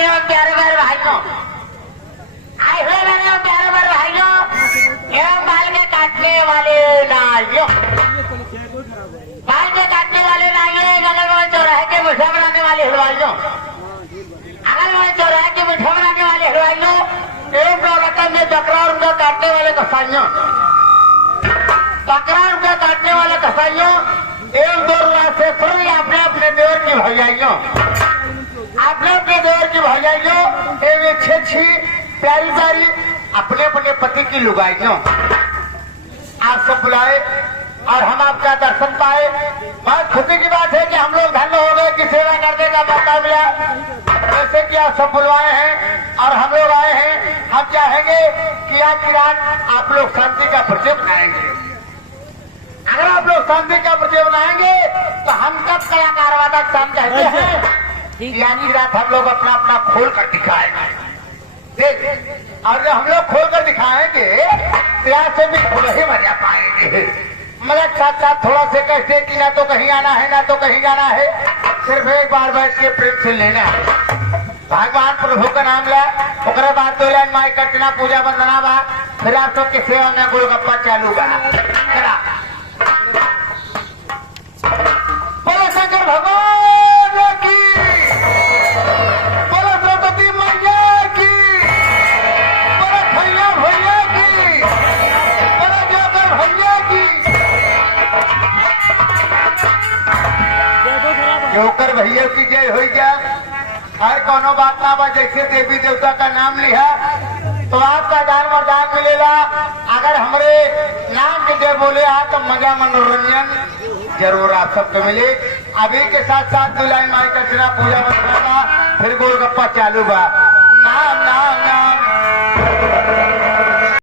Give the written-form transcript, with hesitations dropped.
मेरे और प्यारे प्यारे भाइयों, आए हुए मेरे और प्यारे प्यारे भाइयों एवं बाल के काटने वाले नाइयों, बाल के काटने वाले नाइयों, अगल बगल चौराहे के मिठा बनाने वाले हलवाइयों, अगल बगल चौराहे के मिठा बनाने वाले हलवाइयों एवं नौलखा में बकरा और उनका काटने वाले कसाइयों, बकरा उनका काटने वाले कसाइयों एवं 2 रुपये से फुल अपने अपने देवर की भौजाइयों, अपने अपने देवर की भौजाइयों एवं अच्छी प्यारी प्यारी अपने अपने पति की लुगाइयों आप सब बुलाए और हम आपका दर्शन पाए। बहुत खुशी की बात है कि हम लोग धन्य हो गए कि सेवा करने का मौका मिला। जैसे कि आप सब बुलवाए हैं और हम लोग आए हैं, हम चाहेंगे कि आज की रात आप लोग शांति का परिचय बनाएंगे। अगर आप लोग शांति का परिचय बनाएंगे तो हम सब कलाकार वादक हम कहते हैं कि आज की रात हम लोग अपना अपना खोल कर दिखाएंगे। देख, और जब हम लोग खोल कर दिखाएंगे तो यहाँ से भी खुद ही मजा पाएंगे। मतलब साथ साथ थोड़ा से कहते कि ना तो कहीं आना है ना तो कहीं जाना है, सिर्फ एक बार बैठ के प्रेम से लेना है। भगवान प्रभु का नाम ला, ओकरे बाद 2 लाइन माई करना पूजा वंदना बा, फिर आप सबके सेवा में गोलगप्पा चालू बा। बोलो शंकर भगवान की, बोलो द्रौपदी मैया की, बोलो भैया भैया की, बोलो जोकर भैया की। जोकर भैया की जय हो जा। हर कोनो बात ना बा, जैसे देवी देवता का नाम लिया तो आपका दान वरदान मिलेगा। अगर हमारे नाम के जय बोले तो मजा मनोरंजन जरूर आप सबको मिले। अभी के साथ साथ 2 लाइन माई का पूजा वंदना, फिर गोलगप्पा चालू बा। नाम नाम